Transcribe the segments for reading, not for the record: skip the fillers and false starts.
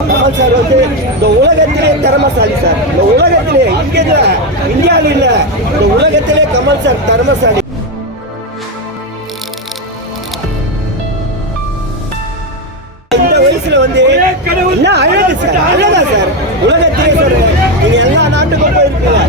Kamal sir இந்த உலகத்திலே திறமசாலி sir. இந்த உலகத்திலே இங்கே இல்லை, இந்தியாவில் இல்லை, இந்த உலகத்திலே கமல் சார் திறமசாலி. இந்த வயசுல என்ன அழகு சார், அழகா சார். உலகத்திலே சார் நீங்க எல்லா நாட்டுக்கும் போயிருக்கீங்க,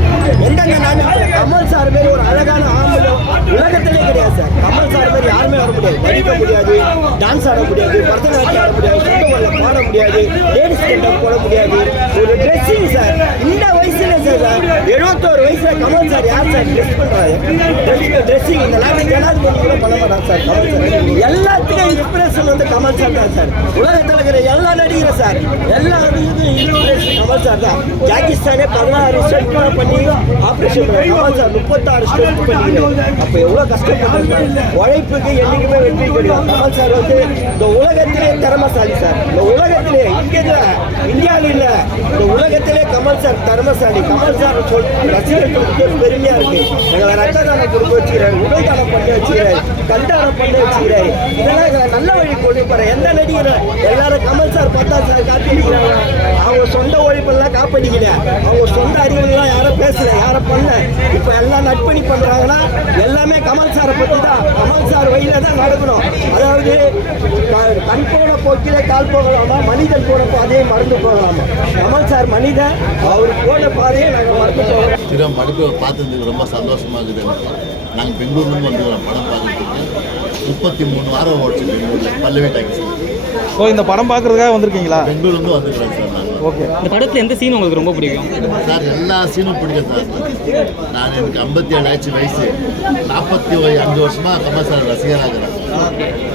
எந்தெந்த நாட்டுக்கு கமல் சார் மாரி ஒரு அழகான ஆம்பளம் உலகத்திலே கிடையாது சார். கமல் சார் மாரி யாருமே வர முடியாது. நடிக்க முடியாது, டான்ஸ் ஆட முடியாது, பரதநாட்டியம் ஆட முடியாது, சொந்தவல்ல பாட முடியாது, லேடிஸ் கண்டப் போட முடியாது. ஒரு ட்ரெஸ்ஸிங் சார் இந்த வயசுல சார் 71 வயசுல கமல் சார் யார் சார் ட்ரெஸ் பண்றாரு? ட்ரெஸ்ஸிங் இந்த நாட்டு ஜனாதிபதி கூட பண்ண மாட்டாங்க சார். கமல் சார் எல்லாத்துக்கும் இன்ஸ்பிரேஷன் கமல் சார் தான் சார். உலகத்தில் இருக்கிற எல்லா நடிகரும் சார், எல்லா நடிகருக்கும் இன்ஸ்பிரேஷன் கமல் சார் தான். ஜாகிஸ்தானே 16 ஸ்டெப் பண்ணி ஆபரேஷன் கமல் சார் 36 ஸ்டெப் பண்ணி. அப்ப எவ்வளவு கஷ்டப்பட்டு உழைப்புக்கு என்னைக்குமே வெற்றி கிடைக்கும். கமல் சார் இந்த உலகத்திலே திறமசாலி சார். இந்த உலகத்திலே இங்கே இல்லை, இந்தியாவில் இல்லை, இந்த உலகத்திலே கமல் சார் திறமசாலி. கமல் சார் ரசிகர்களுக்கு பெருமையா இருக்கு. எங்களை ரத்த தானம் கொடுக்க வச்சுக்கிறாரு, உடல் தானம் பண்ணி வச்சுக்கிறாரு, கண்டானம் பண்ணி வச்சுக்கிறாரு. இதெல்லாம் எங்களை நல்ல வழி கொண்டு போற எந்த நடிகர் எல்லாரும் கமல் சார் பார்த்தா சார் காப்பிடிக்கிறாங்க. அவங்க சொந்த உழைப்பெல்லாம் காப்பிடிக்கல, அவங்க சொந்த அறிவுலாம் யாரும் பேசல, யாரும் பண்ணல. இப்ப எல்லாம் நட்பணி பண்றாங்கன்னா எல்லாமே கமல் சாரை பத்தி தான். கமல் சார் வழியில தான் நடக்கணும். அதாவது கண் போன போக்கிலே கால் போகலாமா, மனிதன் போன பாதையை மறந்து போகலாமா. கமல் சார் மனிதன், அவர் போன பாதையை நாங்கள் மறந்து போகலாம். படத்தை பார்த்ததுக்கு ரொம்ப சந்தோஷமா இருக்குது. நாங்கள் பெங்களூர்லேருந்து வந்துக்கிறோம் படம் பார்க்கறதுக்கு. 33 வாரம் ஓடிச்சு பெங்களூரில் பல்லவி டாக்ஸி. ஸோ இந்த படம் பார்க்குறதுக்காக வந்திருக்கீங்களா? பெங்களூர்லேருந்து வந்துக்கிறோம் சார் நாங்கள். ஓகே. இந்த படத்தில் எந்த சீன் உங்களுக்கு ரொம்ப பிடிக்கும்? சார் எல்லா சீனும் பிடிக்கும் சார். நான் எனக்கு 57 ஆச்சு வயசு. 45 வருஷமாக கமல் சார் ரசிகராக இருக்கிறேன்.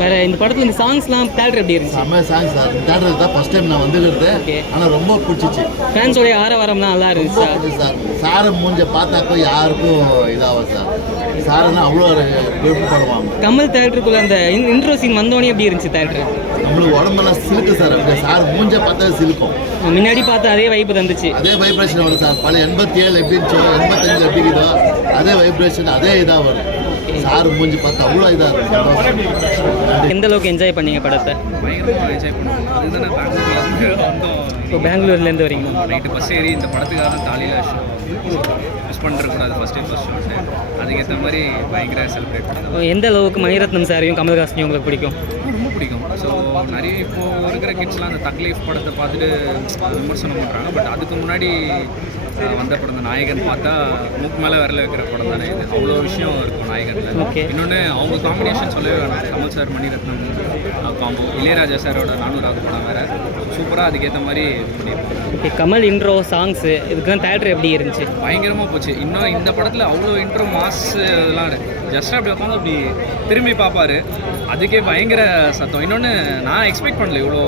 வேற இந்த படத்தில் இந்த சாங்ஸ்லாம் தேட்டர் எப்படி இருந்துச்சு? செம்ம சாங் சார். தேட்டருக்கு தான் ஃபஸ்ட் டைம் நான் வந்துருக்கேன். ஆனால் ரொம்ப பிடிச்சிச்சு. ஃபேன்ஸோடைய ஆரவாரம்லாம் நல்லா இருந்துச்சு சார். சாரை மூஞ்ச பார்த்தாக்கோ யாருக்கும் இதாகும் சார். சாருன்னா அவ்வளோ விருப்பப்படுவாங்க. கமல் தேட்டருக்குள்ள அந்த இன்ட்ரோ சீன் வந்தோடனே எப்படி இருந்துச்சு தேட்டர்? நம்மளுக்கு உடம்பெல்லாம் சிலுக்கு சார். அப்படியே சார் மூஞ்ச பார்த்தா சிலுக்கும். முன்னாடி பார்த்து அதே வைப்பு தந்துச்சு. அதே வைப்ரேஷன் வரும் சார். பல 87 எப்படி இருந்துச்சோ, 85 எப்படி இருக்குதோ அதே வைப்ரேஷன் அதே இதாக வரும். சார் மூஞ்சி பார்த்து அவ்வளோ இதாக இருக்கும். எந்த அளவுக்கு என்ஜாய் பண்ணீங்க படத்தை? பயங்கரமாக என்ஜாய் பண்ணுவோம். அதுதான் பெங்களூர்லேருந்து வந்தோம். இப்போ பெங்களூர்லேருந்து வரீங்க. நைட்டு பஸ் ஏறி இந்த படத்துக்காக தாலியில் ஷோ மிஸ் பண்ணிடக்கூடாது. ஃபஸ்ட் டைம் ஃபஸ்ட் ஷோட்டு அதுக்கேற்ற மாதிரி பயங்கர செலிப்ரேட் பண்ணுவோம். எந்த அளவுக்கு மணிரத்னம் சாரையும் கமல்ஹாசனையும் உங்களுக்கு பிடிக்கும்? ரொம்ப பிடிக்கும். ஸோ நிறைய இப்போது இருக்கிற கிட்ஸ்லாம் அந்த தக்லீஃப் படத்தை பார்த்துட்டு விமர்சனம் பண்ணுறாங்க. பட் அதுக்கு முன்னாடி வந்த படம் தான் நாயகன். பார்த்தா மூக்கு மேலே விரல வைக்கிற படம் தானே இது. அவ்வளோ விஷயம் இருக்கும் நாயகனில். இன்னொன்று அவங்க காம்பினேஷன் சொல்லவே வேணாம். கமல் சார் மணிரத்னம் காம்போ, இளையராஜா சாரோட 400வது படம் வேறு சூப்பராக அதுக்கேற்ற மாதிரி இது பண்ணியிருப்பாங்க. ஓகே. கமல் இன்ட்ரோ சாங்ஸு இதுக்கெல்லாம் தேட்டர் எப்படி இருந்துச்சு? பயங்கரமாக போச்சு. இன்னும் இந்த படத்தில் அவ்வளோ இன்ட்ரோ மாஸ் இதெல்லாம் ஜஸ்ட் அப்படி உட்காந்து அப்படி திரும்பி பார்ப்பாரு, அதுக்கே பயங்கர சத்தம். இன்னொன்று நான் எக்ஸ்பெக்ட் பண்ணல இவ்வளோ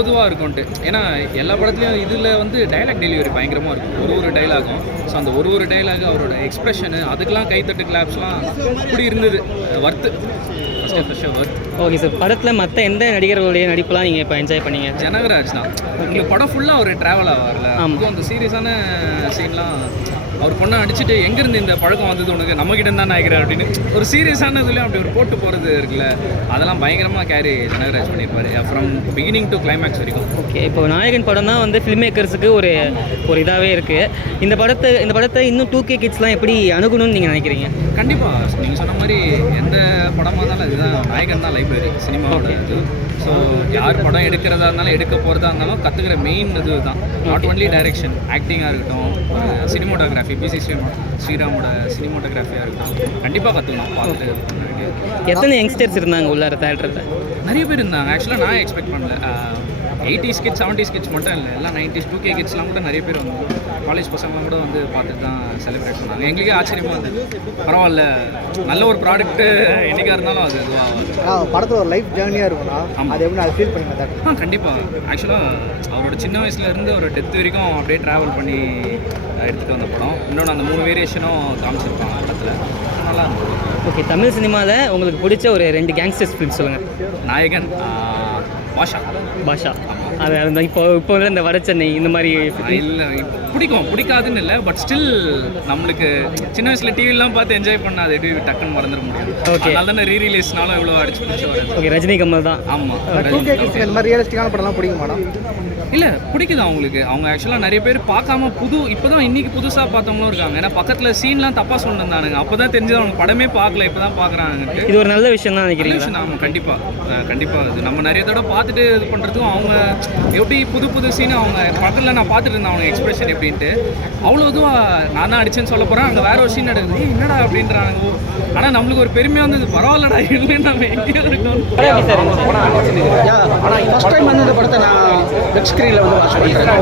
இதுவாக இருக்கும்ன்ட்டு. ஏன்னா எல்லா படத்துலையும் இதில் டைலாக் டெலிவரி பயங்கரமாக இருக்கும். ஒரு டைலாகும். ஸோ அந்த ஒரு டைலாக் அவரோட எக்ஸ்ப்ரெஷனு அதுக்கெலாம் கைத்தட்டு கிளாப்ஸ்லாம் இப்படி இருந்தது. Worth first worth. Okay sir. படத்தில் மற்ற எந்த நடிகர்களுடைய நடிப்புலாம் நீங்கள் இப்போ என்ஜாய் பண்ணீங்க? ஜனகராஜ் தான். இந்த படம் ஃபுல்லாக ஒரு ட்ராவல் ஆவார்ல. அதுவும் அந்த சீரியஸான சீன்லாம் அவர் பொண்ணை அடிச்சுட்டு எங்கேருந்து இந்த பழக்கம் வந்தது உனக்கு, நம்மகிட்ட தான் நினைக்கிறேன் அப்படின்னு ஒரு சீரியஸான இதுலேயும் அப்படி ஒரு போட்டு போகிறது இருக்குல்ல, அதெல்லாம் பயங்கரமாக கேரி ஜனகராஜ் பண்ணியிருப்பாரு ஃப்ரம் பிகினிங் டு கிளைமேக்ஸ் வரைக்கும். ஓகே. இப்போ நாயகன் படம் தான் ஃபில்ம் மேக்கர்ஸுக்கு ஒரு இதாகவே இருக்குது. இந்த படத்தை இன்னும் 2K கிட்ஸ்லாம் எப்படி அணுகணும்னு நீங்கள் நினைக்கிறீங்க? கண்டிப்பாக நீங்கள் சொன்ன மாதிரி எந்த படமாக இருந்தாலும் இதுதான் நாயகன் தான் லைப்ரரி சினிமாவோட இது. ஸோ யார் படம் எடுக்கிறதா இருந்தாலும் எடுக்க போகிறதா இருந்தாலும் கற்றுக்கிற மெயின் இது தான். நாட் ஒன்லி டைரெக்ஷன், ஆக்டிங்காக இருக்கட்டும், சினிமோட்டோகிராஃபி, பிசி ஸ்ரீராமோட சினிமோட்டோகிராஃபியாக இருக்கட்டும், கண்டிப்பாக கற்றுக்கணும் பார்த்துட்டு. எத்தனை யங்ஸ்டர்ஸ் இருந்தாங்க உள்ளார தேட்டரில்? நிறைய பேர் இருந்தாங்க. ஆக்சுவலாக நான் எக்ஸ்பெக்ட் பண்ணல. 80s கிட்ஸ் 70s கிட்ஸ் மட்டும் இல்லை, எல்லாம் 90s 2K கிட்ஸ்லாம் கூட நிறைய பேர் வந்து காலேஜ் பசங்களாம் கூட வந்து பார்த்துட்டு தான் செலிப்ரேட் பண்ணாங்க. எங்களுக்கே ஆச்சரியமாக இருந்தது. பரவாயில்ல, நல்ல ஒரு ப்ராடக்ட்டு என்றைக்காக இருந்தாலும் அது இதுவாக படத்தில் ஒரு லைஃப் ஜேர்னியாக இருக்கும்னா அது எப்படி அதை ஃபீல் பண்ணி கண்டிப்பாக. ஆக்சுவலாக அவரோட சின்ன வயசுலேருந்து ஒரு டெத் வரைக்கும் அப்படியே ட்ராவல் பண்ணி எடுத்துகிட்டு வந்த படம். இன்னொன்று அந்த 3 வேரியேஷனும் காமிச்சிருப்பாங்க படத்தில். நல்லா இருந்தது. ஓகே. தமிழ் சினிமாவில் உங்களுக்கு பிடிச்ச ஒரு 2 கேங்ஸ்டர்ஸ் ஃபிலிம் சொல்லுங்கள். நாயகன், பாஷா. அது அந்த இப்போ வந்து இந்த வட சென்னை இந்த மாதிரி இல்லை பிடிக்காதுன்னு இல்லை, பட் ஸ்டில் நம்மளுக்கு சின்ன வயசுல டிவிலாம் பார்த்து என்ஜாய் பண்ணாது டக்குன்னு மறந்துட முடியும். ஓகே, அதனால தானே ரீரிலீஸ்னாலும் இவ்வளோ அடிச்சு பிடிச்சி வரும். ஓகே, ரஜினி கமல் தான். ஆமாம், 2K கிட்ஸ்க்கு இந்த மாதிரி ரியலிஸ்டிக்கான படம்லாம் பிடிக்கும் மேடம். இல்லை பிடிக்குது அவங்களுக்கு. அவங்க ஆக்சுவலாக நிறைய பேர் பார்க்காம இப்போ தான் இன்றைக்கி புதுசாக பார்த்தவங்களும் இருக்காங்க. ஏன்னா பக்கத்தில் சீன்லாம் தப்பாக சொல்லியிருந்தானுங்க, அப்போ தான் தெரிஞ்சது அவங்க படமே பார்க்கல, இப்போ தான் பார்க்குறாங்க. இது ஒரு நல்ல விஷயம் தான் நினைக்கிறேன். விஷயம். ஆமாம், கண்டிப்பாக அது நம்ம நிறைய தடவை பார்த்துட்டு இது பண்ணுறதுக்கும் அவங்க எப்படி புது சீன் அவங்க பக்கத்தில் நான் பார்த்துட்டு இருந்தேன் அவங்க எக்ஸ்பிரஷன் எப்படின்ட்டு. அவ்வளோ இதுவாக நான் தான் அடிச்சேன்னு சொல்ல போகிறேன், அங்கே வேற ஒரு சீன் நடக்குது, என்னடா அப்படின்றாங்க. ஆனால் நம்மளுக்கு ஒரு பெருமையாக இருந்தது, பரவாயில்லடா இல்லை நம்ம எங்கேயோ இருக்கோம். ஆனால் ஃபஸ்ட் டைம் வந்து இந்த படத்தை நான் பிக் ஸ்க்ரீனில் வந்து வாட்ச் பண்ணுறேன்.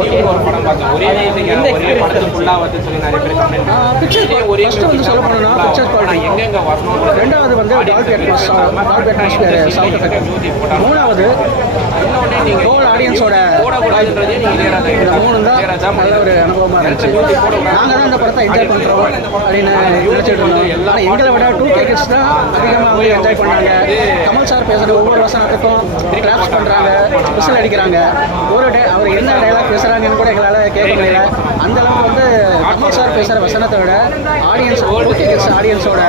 பிக்சர் ஃபஸ்ட்டு வந்து சொல்ல போனோம்னா பிக்சர் குவாலிட்டி, ரெண்டாவது வந்து டால்பி அட்மாஸ்பியர் சவுண்ட் எஃபெக்ட், மூணாவது ஹோல் ஆடியன்ஸோட இந்த மூணு தான் நல்ல ஒரு அனுபவமாக இருந்துச்சு. நாங்கள் தான் இந்த படத்தை என்ஜாய் பண்ணுறோம் அப்படின்னு நினச்சிட்டு இருந்தோம். ஆனால் எங்களை விட 2K கிட்ஸ் தான் அதிகமாக வந்து என்ஜாய் பண்ணாங்க. கமல் சார் பேசுகிற ஒவ்வொரு வசனத்துக்கும் கிளாப்ஸ் பண்ணுறாங்க, விசில் அடிக்கிறாங்க. அவர் என்ன டைலாக் பேசுகிறாங்கன்னு கூட எங்களால் கேட்க முடியல. அந்த அளவுக்கு வந்து கமல் சார் பேசுகிற வசனத்தை விட ஆடியன்ஸ் 2K கிட்ஸ் ஆடியன்ஸோட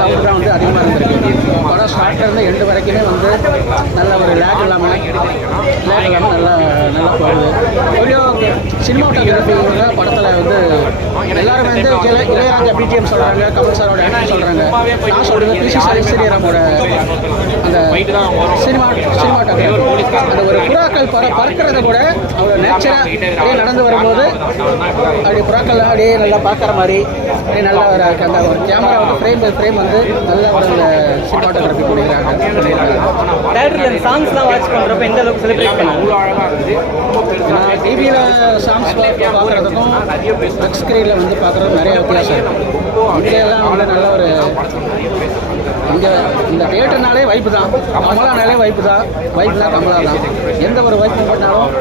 சவுண்ட் தான் வந்து அதிகமாக இருந்திருக்கு. படம் ஸ்டார்ட்லேருந்து எண்டு வரைக்குமே வந்து நல்ல ஒரு லேக் இல்லாமல் நல்லா போகுது. கொஞ்சம் சினிமாட்டோகிராஃபி படத்தில் வந்து எல்லாரும் வந்து இளையராஜா பிடிஎம் சொல்கிறாங்க, கமல் சாரோட ஆக்டிங் சொல்கிறாங்க. நான் சொல்கிறது பிசி ஸ்ரீராமோட அந்த சினிமாட்டோகிராஃபி, அந்த ஒரு புறாக்கள் பறக்கிறத கூட அவ்வளோ நேச்சராக அப்படியே நடந்து வரும்போது அப்படி புறாக்கள் அப்படியே நல்லா பார்க்குற மாதிரி அப்படியே நல்லா ஒரு அந்த ஒரு கேமரா வந்து ஃப்ரேம் வந்து நல்ல ஒரு சினிமாட்டோகிராஃபி கொடுக்குறாங்க. சாங்ஸ்லாம் வாட்ச் பண்ணுறப்ப எந்த அளவுக்கு செலிப்ரேட் பண்ணலாம்? அவ்வளோ அழகாக இருந்துச்சு. நான் டிவியில் சாங்ஸ் பார்க்குறதுக்கும் பிக் ஸ்க்ரீனில் வந்து பார்க்குறது நிறைய வித்தியாசம் இருக்குது. இங்கெல்லாம் வந்து நல்ல ஒரு இங்கே இந்த தியேட்டர்னாலே வைப்பு தான், கமலானாலே வைப்பு தான் கமலா தான். எந்த ஒரு வைப்பு பண்ணாலும்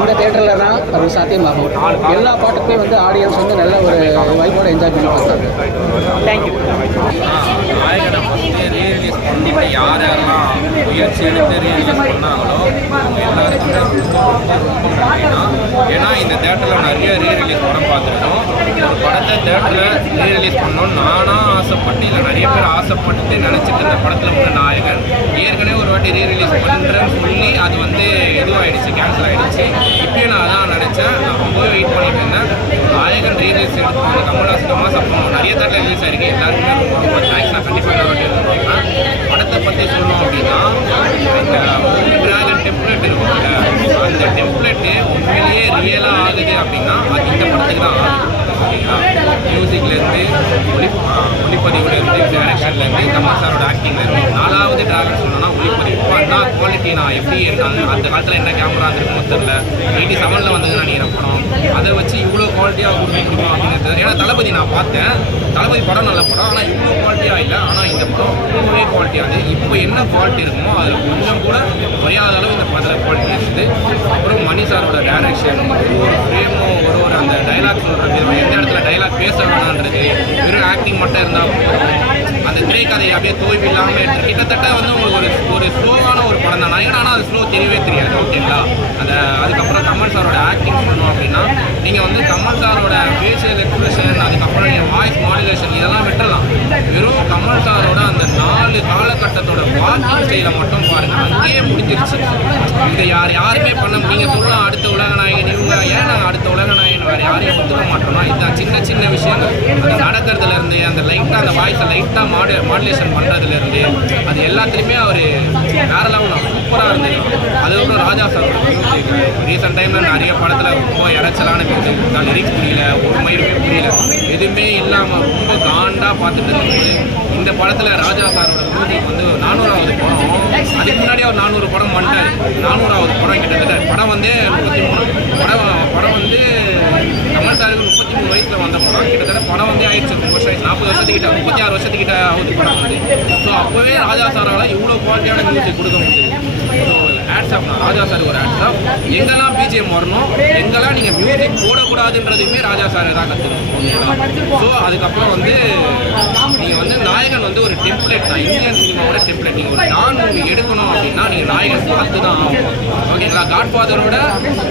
இந்த தியேட்டரில் தான் அது சாத்தியமாகும். எல்லா பாட்டுக்குமே வந்து ஆடியன்ஸ் வந்து நல்ல ஒரு வைப்போட என்ஜாய் பண்ணி பார்த்தாங்க. தேங்க்யூ. நாயகனை ஃபஸ்ட்டு ரீரிலீஸ் பண்ணிட்டு யாரெல்லாம் முயற்சி எடுத்து ரீரிலீஸ் பண்ணாங்களோ அவங்க எல்லாருக்குமே ரொம்ப ஏன்னா இந்த தேட்டரில் நிறைய ரீரிலீஸ் படம் பார்த்துருக்கோம். ஒரு படத்தை தேட்டரில் ரீரிலீஸ் பண்ணோன்னு நானாக ஆசைப்பட்டு இல்லை நிறைய பேர் ஆசைப்பட்டு நினச்சிட்டு இந்த படத்தில் உள்ள நாயகன் ஏற்கனவே ஒரு வாட்டி ரீரிலீஸ் பண்ணுறேன்னு சொல்லி அது வந்து இதுவாகிடுச்சு, கேன்சல் ஆகிடுச்சு. இப்பயும் நான் அதான் நினச்சேன். நான் ரொம்பவே வெயிட் பண்ணிட்டு இருந்தேன். நாயகன் ரீரிலீஸ் எடுப்பாங்க, கமல்ஹாசன் சப்போம் நிறைய தேட்டரில் ரிலீஸ் ஆகிருக்கு. எல்லாருக்குமே ரொம்ப தேங்க்ஸ். நான் கண்டிப்பாக நான் வாட்டி எடுத்துருப்பேன். படத்தை பற்றி சொல்லணும் அப்படின்னா இந்த டிராகன் டெம்ப்ளேட் இருக்கும்ல, அந்த டெம்ப்ளேட்டு உண்மையிலேயே ரியலாக ஆகுது அப்படின்னா அது இந்த படத்துக்கு தான் ஆகுது. ஓகேங்களா, மியூசிக்லேருந்து ஒளிப்பதிவுலேருந்து டைரக்ஷன்லேருந்து கமல் சாரோட ஆக்டிங்லேருந்து. நாலாவது டிராகன் சொல்லணும்னா ஒளிப்பதிவு. இப்போ என்ன குவாலிட்டி நான் எப்படி இருக்காங்க அந்த காலத்தில் என்ன கேமரா இருக்குமோ தெரியல. 87 வந்தது நினைக்கிற படம், அதை வச்சு இவ்வளோ குவாலிட்டியாக கொடுக்க முடியுமா அப்படின்னு. ஏன்னா தளபதி நான் பார்த்தேன், தளபதி படம் நல்ல படம், ஆனால் இவ்வளோ குவாலிட்டியாக இல்லை. ஆனால் இந்த படம் ரொம்பவே குவாலிட்டியாக இப்போ என்ன குவாலிட்டி இருக்குமோ அதில் கொஞ்சம் கூட குறையாத அளவு இந்த படத்தில் குவாலிட்டி இருக்குது. அப்புறம் மணி சாரோட டைரக்ஷன், ஒரு ஃப்ரேமும் ஒரு அந்த டைலாக் சொல்கிற விதம், எந்த இடத்துல டைலாக் பேச வேணான்றது, வெறும் ஆக்டிங் மட்டும் இருந்தால் போதும். அந்த திரைக்கதையை அப்படியே தோய்வு இல்லாமல் எடுத்து கிட்டத்தட்ட வந்து உங்களுக்கு ஒரு ஸ்லோவான ஒரு படம் தான் நாயகன். ஆனால் அது ஸ்லோ தெரியவே தெரியாது. ஓகேங்களா, அதுக்கப்புறம் கமல் சாரோட ஆக்டிங் சொல்லணும் அப்படின்னா நீங்கள் வந்து கமல் சாரோட ஃபேஷியல் எக்ஸ்பிரஷன், அதுக்கப்புறம் நீங்கள் வாய்ஸ் மாடுலேஷன் இதெல்லாம் விட்டுடலாம். வெறும் கமல் சாரோட அந்த 4 காலகட்டத்தோட வாக்கிங் ஸ்டைலை மட்டும் பாருங்கள், அங்கேயே முடிஞ்சிருச்சு. இதை யாருமே பண்ண நீங்கள் சொல்லலாம் அடுத்த உலக நாயகன் இவங்க, ஏன் நாங்கள் அடுத்த உலக நாயகன் வேறு யாரையும் ஒத்துக்க மாட்டோம்னா இதுதான் சின்ன விஷயங்கள். அது நடக்கிறதுலேருந்து அந்த லைட்டாக அந்த வாய்ஸை லைட்டாக மாடுலேஷன் பண்ணுறதுலேருந்து அது எல்லாத்துலேயுமே அவர் வேறு லெவலில் சூப்பராக இருந்தது. அதுக்கப்புறம் ராஜா சாரோட மியூசிக் ரீசெண்ட் டைமில் நிறைய படத்தில் ரொம்ப இறைச்சலான மியூசிக், லிரிக்ஸ் புரியல, ஒரு மயிலுமே புரியல, எதுவுமே இல்லாமல் ரொம்ப காண்டாக பார்த்துட்டு இருந்தது. இந்த படத்தில் ராஜா சாரோட மியூசிக் வந்து 400வது படம். அதுக்கு முன்னாடி அவர் 400 படம் பண்ணிட்டார். 400வது படம் கிட்டத்தட்ட படம் வந்து 33 படம் வந்து கமல் சாருக்கு 33 வயசில் வந்த படம். கிட்டத்தட்ட படம் வந்து ஆயிடுச்சு 30 வருஷம், 40 வருஷத்துக்கிட்ட 36 வருஷத்துக்கிட்ட ஆகுது படம் வந்து. ஸோ அப்போவே ராஜா சாரால் இவ்வளோ குவாலிட்டியான மியூசிக் கொடுக்க முடியுது. ஹேட்ஸ் ஆஃப் தான், ராஜா சார் ஒரு ஹேட்ஸ் ஆஃப். எங்கெல்லாம் பிஜிஎம் வரணும், எங்கெல்லாம் நீங்கள் மியூசிக் போடக்கூடாதுன்றதுமே ராஜா சார் தான் கற்றுக்கணும், ஓகேங்களா. ஸோ அதுக்கப்புறம் வந்து நீங்கள் வந்து நாயகன் வந்து ஒரு டெம்ப்ளேட் தான், இந்தியன் சினிமாவோட டெம்ப்ளேட். நீங்கள் ஒரு டான் மூவி எடுக்கணும் அப்படின்னா நீங்கள் நாயகன் பார்த்து தான் ஆகும், ஓகேங்களா. காட்ஃபாதரோட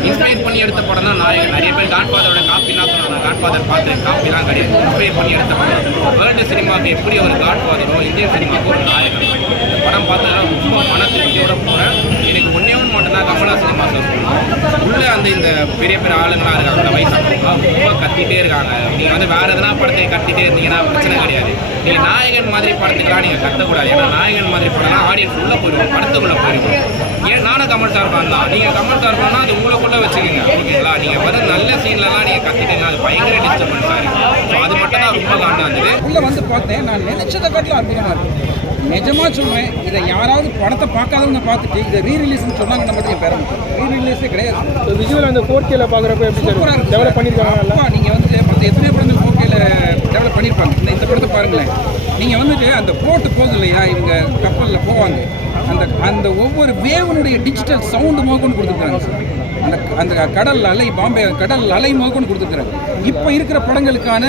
இன்ஸ்பயர் பண்ணி எடுத்த படம் தான் நாயகன். நிறைய பேர் காட்ஃபாதரோட காப்பிலாம் சொன்னாங்க, காட்ஃபாதர் பார்த்து காப்பிலாம் கிடையாது, இன்ஸ்பயர் பண்ணி எடுத்த படம். வேர்ல்டு சினிமாவுக்கு எப்படி ஒரு காட்ஃபாதரோ இந்தியன் சினிமாவுக்கு ஒரு நாயகன். இந்த படம் பார்த்தா ரொம்ப மன திருப்தியோட போகிறேன். எனக்கு ஒன்றே ஒன்று மட்டும்தான் கமலா சினிமா சார் சொல்லணும். உள்ளே அந்த இந்த பெரிய பெரிய ஆளுங்களாம் இருக்காங்க, அந்த வயசானவங்களாம் ரொம்ப கத்திட்டே இருக்காங்க. நீங்கள் வந்து வேறு எதனா படத்தை கத்திட்டே இருந்தீங்கன்னா பிரச்சனை கிடையாது. நீங்கள் நாயகன் மாதிரி படத்துக்கெல்லாம் நீங்கள் கத்தக்கூடாது. ஏன்னா நாயகன் மாதிரி படம்லாம் ஆடியன்ஸ் உள்ளே போயிடுவோம், படத்துக்குள்ளே போயிடுவோம். ஏன் நானும் கமல் சார் ஃபேன் தான், நீங்கள் கமல் சார் ஃபேன்னா அது உங்களுக்குள்ளே வச்சுக்கோங்க, ஓகேங்களா. நீங்கள் வந்து நல்ல சீன்லலாம் நீங்கள் கத்திட்டீங்க, அது பயங்கர டிஸ்டர்பன்ஸாக இருக்கும். ஸோ அது மட்டும் தான் ரொம்ப காண்டாக இருந்தது. உள்ளே வந்து பார்த்தேன், நான் நினச்சதை காட்டில் அற்புதமாக இருக்குது. நிஜமாக சொல்லுவேன், இதை யாராவது படத்தை பார்க்காதவங்க பார்த்துட்டு இதை ரீரிலீஸ்ன்னு சொன்னாங்கன்னா மட்டும் என் பேர ரீரிலீஸே கிடையாது. விஜுவல் அந்த 4Kல பார்க்குறப்ப எப்படி சூப்பராக இருக்குது, டெவலப் பண்ணியிருக்காங்க. நீங்கள் வந்துட்டு மற்ற எத்தனையோ படங்கள் 4Kல டெவலப் பண்ணியிருப்பாங்க. இந்த படத்தை பாருங்களேன், நீங்கள் வந்துட்டு அந்த போட்டு போகுது இல்லையா, இவங்க கப்பலில் போவாங்க, அந்த ஒவ்வொரு வேவனுடைய டிஜிட்டல் சவுண்டு மோகன்னு கொடுத்துருக்காங்க சார். அந்த கடல் அலை, பாம்பே கடல் அலை மோகன்னு கொடுத்துருக்குறாங்க. இப்போ இருக்கிற படங்களுக்கான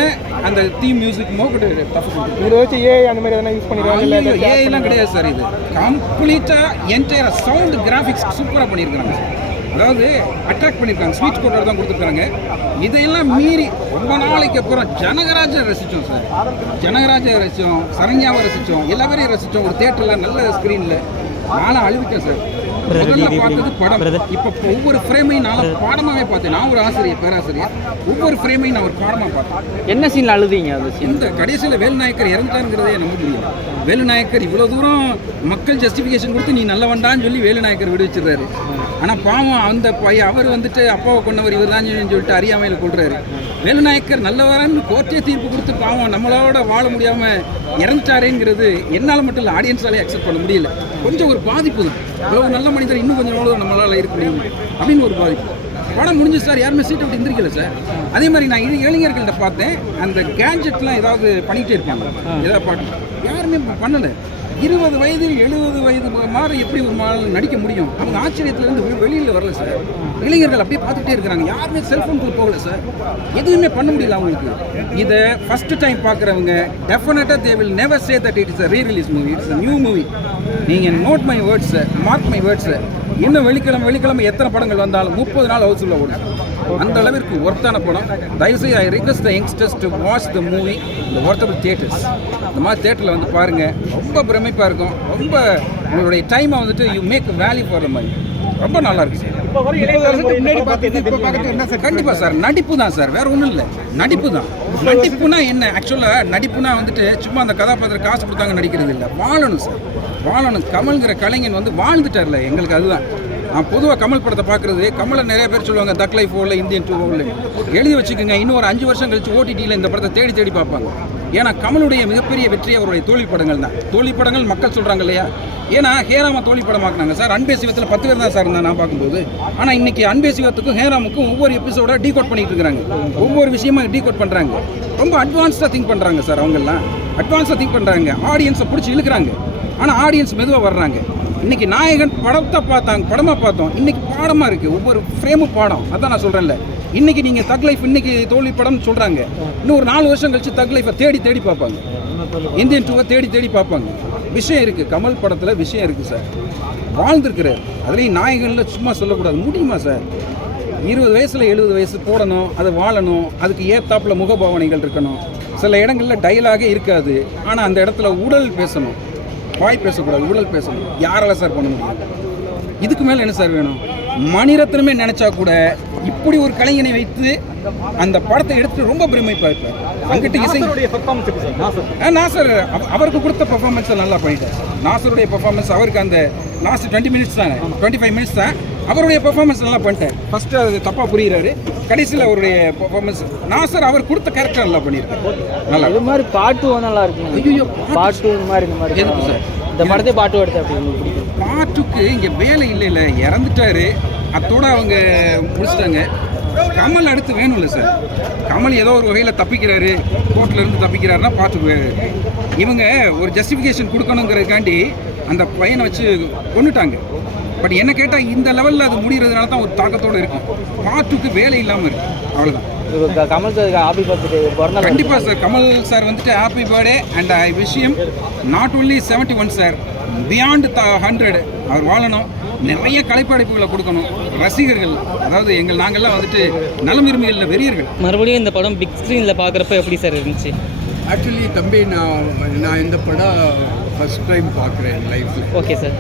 அந்த தீம் மியூசிக் மோகட்டு இதை வச்சு ஏஐ அந்த மாதிரி எதனா யூஸ் பண்ணிடுறாங்க. ஏஐலாம் கிடையாது சார், இது கம்ப்ளீட்டாக என்டையர் சவுண்டு கிராஃபிக்ஸ் சூப்பராக பண்ணியிருக்கிறாங்க. அதாவது அட்ராக்ட் பண்ணியிருக்காங்க, ஸ்வீட் கோட்டோட தான் கொடுத்துருக்காங்க. இதையெல்லாம் மீறி ரொம்ப நாளைக்கு அப்புறம் ஜனகராஜை ரசித்தோம் சார். ஜனகராஜை ரசித்தோம், சரண்யாவை ரசித்தோம், எல்லா பேரையும் ரசித்தோம். ஒரு தேட்டரில் நல்ல ஸ்க்ரீனில் நானும் அழுவிட்டேன் சார். முதல்ல பார்த்தது படம். இப்போ ஒவ்வொரு ஃப்ரேமையும் நான் பாடமாகவே பார்த்தேன். நான் ஒரு ஆசிரியர், பேராசிரியர். ஒவ்வொரு ஃப்ரேமையும் நான் ஒரு பாடமாக பார்த்தேன். என்ன சீனில் அழுதீங்க? அது இந்த கடைசியில் வேலுநாயக்கர் இறந்துட்டாருங்கிறதே நம்ப முடியல. வேலுநாயக்கர் இவ்வளோ தூரம் மக்கள் ஜஸ்டிஃபிகேஷன் கொடுத்து நீ நல்லவன்டான்னு சொல்லி வேலுநாயக்கர் விடுவிச்சிடுறாரு. ஆனால் பாவம் அந்த பையன் அவர் வந்துட்டு அப்பாவை கொண்டவர் இவர் தான் சொல்லிட்டு அறியாமையில் கொள்றாரு. வேலுநாயக்கர் நல்லவரான்னு கோர்ட்டே தீர்ப்பு கொடுத்து பாவம் நம்மளோட வாழ முடியாமல் இறந்துட்டாரேங்கிறது என்னால் மட்டும் இல்லை, ஆடியன்ஸாலே அக்செப்ட் பண்ண முடியல. கொஞ்சம் ஒரு பாதிப்பு தான். இவ்வளவு நல்ல மனிதர் இன்னும் கொஞ்சம் எவ்வளோ நம்மளால் இருக்க முடியும் அப்படின்னு ஒரு பாதிப்பு. படம் முடிஞ்சு சார், யாருமே சீட்டை விட்டு எந்திரிக்கல சார். அதே மாதிரி நான் இளைஞர்கள்ட்ட பார்த்தேன், அந்த கேட்ஜெட்லாம் ஏதாவது பண்ணிகிட்டே இருப்பாங்க, ஏதாவது பாட்டு யாருமே பண்ணலை. 20 வயது 70 வயது மாற எப்படி ஒரு மாதம் நடிக்க முடியும்? அவங்க ஆச்சரியத்துலேருந்து வெளியில் வரல சார். இளைஞர்கள் அப்படியே பார்த்துட்டே இருக்கிறாங்க, யாருமே செல்ஃபோனுக்கு போகல சார். எதுவுமே பண்ண முடியல அவங்களுக்கு. இதை ஃபஸ்ட்டு டைம் பார்க்குறவங்க டெஃபினட்டாக they will never say that it is a rerelease movie, it's a new movie. நீங்கள் நோட் மை வேர்ட்ஸை, மார்க் மை வேர்ட்ஸை. இன்னும் வெள்ளிக்கிழமை எத்தனை படங்கள் வந்தாலும் 30 நாள் ஹவுஸ்ஃபுல்லாக ஓடும். அந்த அளவிற்கு ஒர்த்தான படம். தயவுசெய்து I request the youngsters to watch the movie இந்த ஒர்த்தபிள் தியேட்டர்ஸ். இந்த மாதிரி தியேட்டரில் வந்து பாருங்கள், ரொம்ப பிரமிப்பாக இருக்கும். ரொம்ப உங்களுடைய டைமை வந்துட்டு you make value for the money. ரொம்ப நல்லா இருக்கு சார். கண்டிப்பாக சார், நடிப்பு தான் சார், வேற ஒன்றும் இல்லை, நடிப்பு தான். நடிப்புனா என்ன? ஆக்சுவலாக நடிப்புனா வந்துட்டு சும்மா அந்த கதாபாத்திரம் காசு கொடுத்தாங்க நடிக்கிறது இல்லை, வாழணும் சார், வாழணும். கமல்ங்கிற கலைஞன் வந்து வாழ்ந்துட்டார்ல, எங்களுக்கு அதுதான். நான் பொதுவாக கமல் படத்தை பார்க்குறது, கமலை நிறைய பேர் சொல்லுவாங்க தக் லைஃப் ஓடல, இந்தியன் 2 ஓடல. எழுதி வச்சுக்கோங்க, இன்னும் ஒரு 5 வருஷம் கழிச்சு ஓடிடியில் இந்த படத்தை தேடி தேடி பார்ப்பாங்க. ஏன்னா கமலுடைய மிகப்பெரிய வெற்றி அவருடைய தோல்வி படங்கள் தான். தோல்வி படங்கள் மக்கள் சொல்கிறாங்க இல்லையா? ஏன்னா ஹேராமா தோல்வி படமாக்குனாங்க சார். அன்பே சிவத்தில் 10 பேர் தான் சார் இருந்தால் நான் பார்க்கும்போது. ஆனால் இன்னைக்கு அன்பே சிவத்துக்கும் ஹேராமுக்கும் ஒவ்வொரு எபிசோடாக டீகோட் பண்ணிட்டு இருக்கிறாங்க, ஒவ்வொரு விஷயமா டீகோட் பண்ணுறாங்க. ரொம்ப அட்வான்ஸ்டாக திங்க் பண்ணுறாங்க சார். அவங்கெல்லாம் அட்வான்ஸாக திங்க் பண்ணுறாங்க, ஆடியன்ஸை பிடிச்சி இழுக்கிறாங்க. ஆனால் ஆடியன்ஸ் மெதுவாக வர்றாங்க. இன்றைக்கி நாயகன் படத்தை படமாக பார்த்தோம், இன்றைக்கி பாடமாக இருக்குது, ஒவ்வொரு ஃப்ரேமும் பாடம். அதான் நான் சொல்கிறேன்ல, இன்றைக்கி நீங்கள் தக் லைஃப் இன்றைக்கி தோல்வி படம்னு சொல்கிறாங்க, இன்னும் ஒரு 4 வருஷம் கழிச்சு தக் லைஃபை தேடி தேடி பார்ப்பாங்க, இந்தியன் 2 தேடி தேடி பார்ப்பாங்க. விஷயம் இருக்குது, கமல் படத்தில் விஷயம் இருக்குது சார். வாழ்ந்துருக்கிறார். அதுலேயும் நாயகனில் சும்மா சொல்லக்கூடாது, முடியுமா சார்? 20 வயசில் 70 வயசு போடணும், அதை வாழணும், அதுக்கு ஏத்தாப்பில் முகபாவனைகள் இருக்கணும். சில இடங்களில் டைலாகே இருக்காது, ஆனால் அந்த இடத்துல உடல் பேசணும், வாய் பேசக்கூடாது, உடல் பேசணும். யாரால சார் பண்ண முடியும்? இதுக்கு மேலே என்ன சார் வேணும்? மணிரத்னமே நினச்சா கூட இப்படி ஒரு கலைஞனை வைத்து அந்த படத்தை எடுத்து ரொம்ப பிரமிப்பாக இருப்பார். அங்கிட்டு இசை நாசர் அவருக்கு கொடுத்த பெர்ஃபார்மன்ஸை நல்லா பண்ணிட்டார். நாசருடைய பெர்ஃபார்மன்ஸ் அவருக்கு அந்த லாஸ்ட் 20 மினிட்ஸ் தான், 25 மினிட்ஸ் தான் அவருடைய பெர்ஃபார்மன்ஸ் நல்லா பண்ணிட்டார். ஃபஸ்ட்டு அது தப்பாக புரிகிறாரு, கடைசியில் அவருடைய பெர்ஃபார்மன்ஸ் நாசர் அவர் கொடுத்த கேரக்டர் நல்லா பண்ணியிருக்காரு. நல்லா இது மாதிரி பாட்டு நல்லா இருக்கும். ஐயோ பாட்டு இந்த மாதிரி எதுக்கு சார் இந்த படத்தை பாட்டு எடுத்து அப்படி பிடிக்கும். பாட்டுக்கு இங்கே வேலை இல்லை, இறந்துட்டாரு, அத்தோட அவங்க முடிச்சிட்டாங்க. கமல் அடுத்து வேணும்ல சார். கமல் ஏதோ ஒரு வகையில் தப்பிக்கிறாரு, கோர்ட்லேருந்து தப்பிக்கிறாருன்னா பாட்டுக்கு இவங்க ஒரு ஜஸ்டிஃபிகேஷன் கொடுக்கணுங்கிறதுக்காண்டி அந்த பையனை வச்சு கொண்டுட்டாங்க. பட் என்ன கேட்டால் இந்த லெவலில் அது முடிகிறதுனால தான் ஒரு தாக்கத்தோடு இருக்கும். பார்ட் 2க்கு வேலை இல்லாமல் இருக்கு, அவ்வளோதான். கமல் சார் ஹாப்பி பர்த்டே பிறந்த கண்டிப்பாக சார், கமல் சார் வந்துட்டு happy birthday and I wish him not only 71 sir, beyond 100 அவர் வாழணும். நிறைய கலைப்படைப்புகளை கொடுக்கணும். ரசிகர்கள், அதாவது நாங்கள்லாம் வந்துட்டு நலமிருமைகளில் வெறியர்கள். மறுபடியும் இந்த படம் பிக் ஸ்க்ரீனில் பார்க்குறப்ப எப்படி சார் இருந்துச்சு? ஆக்சுவலி தம்பி, நான் இந்த படம் ஃபஸ்ட் டைம் பார்க்குறேன் லைஃப்பில். Okay sir.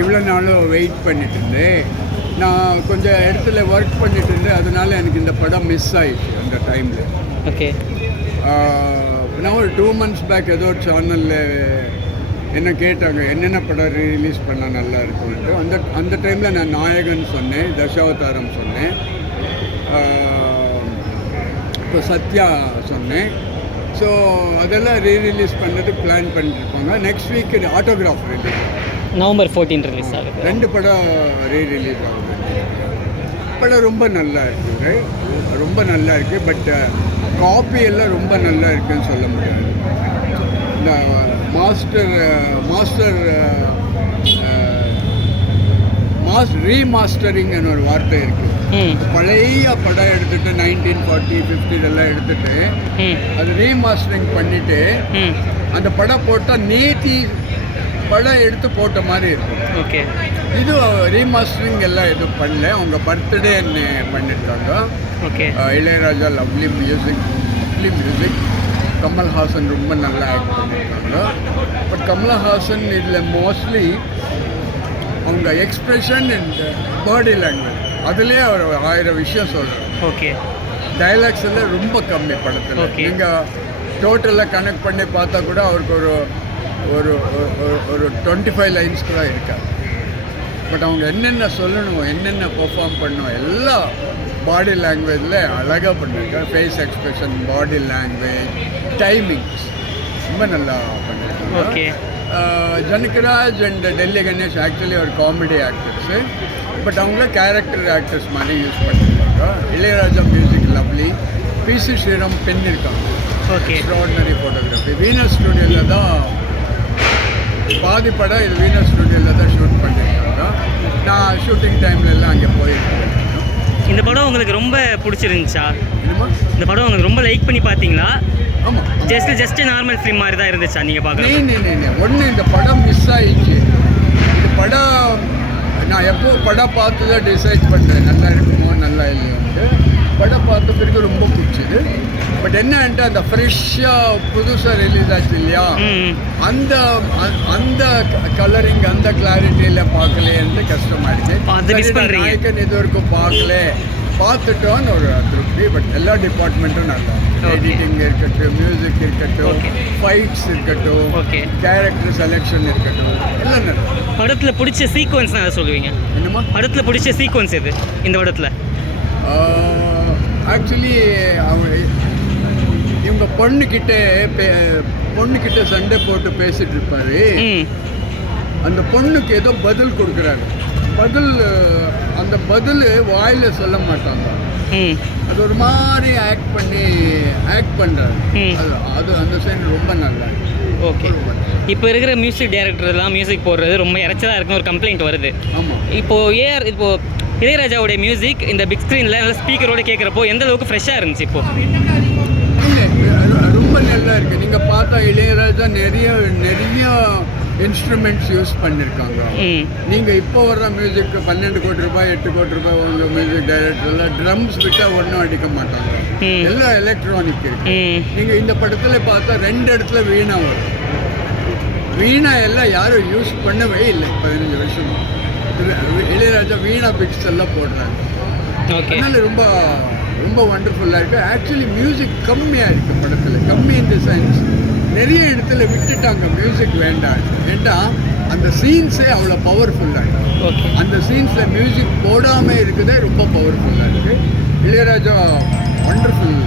இவ்வளோ நாளும் வெயிட் பண்ணிட்டு இருந்தேன். நான் கொஞ்சம் இடத்துல ஒர்க் பண்ணிட்டு இருந்தேன், அதனால எனக்கு இந்த படம் மிஸ் ஆயிடுச்சு அந்த டைமில். ஓகே. நான் ஒரு 2 months பேக் ஏதோ ஒரு சேனலில் என்ன கேட்டாங்க என்னென்ன படம் ரிலீஸ் பண்ணால் நல்லா இருக்கும்ட்டு. அந்த டைமில் நான் நாயகன் சொன்னேன், தசாவதாரம் சொன்னேன், இப்போ சத்யா சொன்னேன். ஸோ அதெல்லாம் ரீரிலீஸ் பண்ணுறதுக்கு பிளான் பண்ணிட்டுருப்பாங்க. Next week Autograph release, November 14 release ஆகுது. 2 படம் ரீரிலீஸ் ஆகுது. படம் ரொம்ப நல்லா இருக்குது, ரொம்ப நல்லா இருக்குது. பட் காப்பி எல்லாம் ரொம்ப நல்லா இருக்குன்னு சொல்ல முடியாது. இந்த ரீமாஸ்டரிங்னு ஒரு வார்த்தை இருக்குது. பழைய படம் எடுத்துட்டு 1940, 50 இதெல்லாம் எடுத்துட்டு அது ரீமாஸ்டரிங் பண்ணிட்டு அந்த படம் போட்டால் நேத்தி படம் எடுத்து போட்ட மாதிரி இருக்கும். ஓகே. இது ரீமாஸ்டரிங் எல்லாம் எதுவும் பண்ணல, அவங்க பர்த்டே பண்ணியிருக்காங்க. Okay. Ilaiyaraaja lovely music. Kamal Haasan ரொம்ப நல்லா ஆக்ட் பண்ணியிருக்காங்க. பட் கமல்ஹாசன் இதில் மோஸ்ட்லி அவங்க எக்ஸ்ப்ரெஷன் அண்ட் பாடி லாங்குவேஜ் அதுலேயே அவர் 1000 விஷயம் சொல்கிறார். ஓகே. டைலாக்ஸ் எல்லாம் ரொம்ப கம்மி படத்தில். நீங்கள் டோட்டலாக கனெக்ட் பண்ணி பார்த்தா கூட அவருக்கு ஒரு 25 லைன்ஸ் கூட இருக்காது. பட் அவங்க என்னென்ன சொல்லணும், என்னென்ன பெர்ஃபார்ம் பண்ணணும் எல்லாம் பாடி லாங்குவேஜில் அழகாக பண்ணியிருக்காங்க. Face expression, body language, timings ரொம்ப நல்லா பண்ணியிருக்காங்க. Okay. Janagaraj and Delhi Ganesh actually ஒரு காமெடி ஆக்டர்ஸு, பட் அவங்கள கேரக்டர் ஆக்டர்ஸ் மாதிரி யூஸ் பண்ணியிருக்காங்க. Ilaiyaraaja music lovely. பிசி ஸ்ரீராம் பெண் இருக்காங்க. ஓகே. Extraordinary photography. வீனஸ் ஸ்டுடியோவில் தான் பாதி படம் இது வீனஸ் ஸ்டுடியோவில் தான் ஷூட் பண்ணியிருக்காங்க. நான் ஷூட்டிங் டைம்லலாம் அங்கே போயிருக்கேன். இந்த படம் உங்களுக்கு ரொம்ப பிடிச்சிருந்துச்சா? என்னமா? இந்த படம் உங்களுக்கு ரொம்ப லைக் பண்ணி பார்த்தீங்களா? ஆமாம். ஜஸ்ட் நார்மல் ஃபிலிம் மாதிரி தான் இருந்துச்சா நீங்கள் பார்க்குறது? ஒன்று இந்த படம் மிஸ் ஆயிடுச்சு. இந்த படம் நான் எப்போ படம் பார்த்து தான் டிசைட் பண்ணுறேன் நல்லா இருக்குமோ நல்லா இல்லையோன்ட்டு. படம் பார்த்த பிறகு ரொம்ப பிடிச்சிது. பட் என்னன்ட்டு அந்த ஃப்ரெஷ்ஷாக புதுசாக ரிலீஸ் ஆச்சு இல்லையா, அந்த கலரிங் அந்த கிளாரிட்டியில் பார்க்கலேன்ட்டு கஷ்டமாயிடுச்சு. நாயக்கன் இது வரைக்கும் பார்த்துட்டோன்னு ஒரு திருப்தி. பட் எல்லா டிபார்ட்மெண்ட்டும் நல்லா, எடிட்டிங் இருக்கட்டும், மியூசிக் இருக்கட்டும், ஃபைட்ஸ் இருக்கட்டும், கேரக்டர் செலெக்ஷன் இருக்கட்டும், எல்லாம் நல்லா. படத்தில் பிடிச்ச சீக்வன்ஸ் நான் சொல்லுவீங்க? என்னமா? படத்தில் பிடிச்ச சீக்வன்ஸ் எது இந்த படத்தில்? ஆக்சுவலி இவங்க பொண்ணுக்கிட்ட சண்டை போட்டு பேசிட்டு இருப்பாரு. அந்த பொண்ணுக்கு ஏதோ பதில் கொடுக்குறாரு. அந்த பதில் வாயில சொல்ல மாட்டாங்க. அது ஒரு மாதிரி ஆக்ட் பண்ணுறாரு. அது அந்த சைடு ரொம்ப நல்லா. ஓகே. இப்போ இருக்கிற மியூசிக் டைரக்டர்லாம் மியூசிக் போடுறது ரொம்ப இறைச்சலாக இருக்குன்னு ஒரு கம்ப்ளைண்ட் வருது. ஆமாம். இப்போது இளையராஜாவுடைய மியூசிக் இந்த பிக் ஸ்க்ரீனில் ஸ்பீக்கரோடு கேட்குறப்போ எந்த அளவுக்கு ஃப்ரெஷ்ஷாக இருந்துச்சு? இப்போது இல்லை, ரொம்ப நல்லா இருக்குது. நீங்கள் பார்த்தா இளையராஜா நிறைய இன்ஸ்ட்ருமெண்ட்ஸ் யூஸ் பண்ணியிருக்காங்க. நீங்கள் இப்போ வர்ற மியூசிக் 12 கோடி ரூபாய் 8 கோடி ரூபாய் உங்கள் மியூசிக் டைரக்டர்லாம் ட்ரம்ஸ் விட்டால் ஒன்றும் அடிக்க மாட்டாங்க. எல்லாம் எலக்ட்ரானிக் இருக்கு. நீங்கள் இந்த படத்தில் பார்த்தா 2 இடத்துல வீணா வரும். வீணா எல்லாம் யாரும் யூஸ் பண்ணவே இல்லை 15 வருஷம். இளையராஜா வீணா பிக்ஸ் எல்லாம் போடுறாங்க. அதனால ரொம்ப ரொம்ப வண்டர்ஃபுல்லாக இருக்குது. ஆக்சுவலி மியூசிக் கம்மியாக இருக்குது படத்தில். கம்மி இன் தி சென்ஸ் நிறைய இடத்துல விட்டுட்டாங்க மியூசிக் வேண்டாம். ஏன்னா அந்த சீன்ஸே அவ்வளோ பவர்ஃபுல்லாக இருக்குது. அந்த சீன்ஸில் மியூசிக் போடாமல் இருக்குதே ரொம்ப பவர்ஃபுல்லாக இருக்குது. இளையராஜா வண்டர்ஃபுல்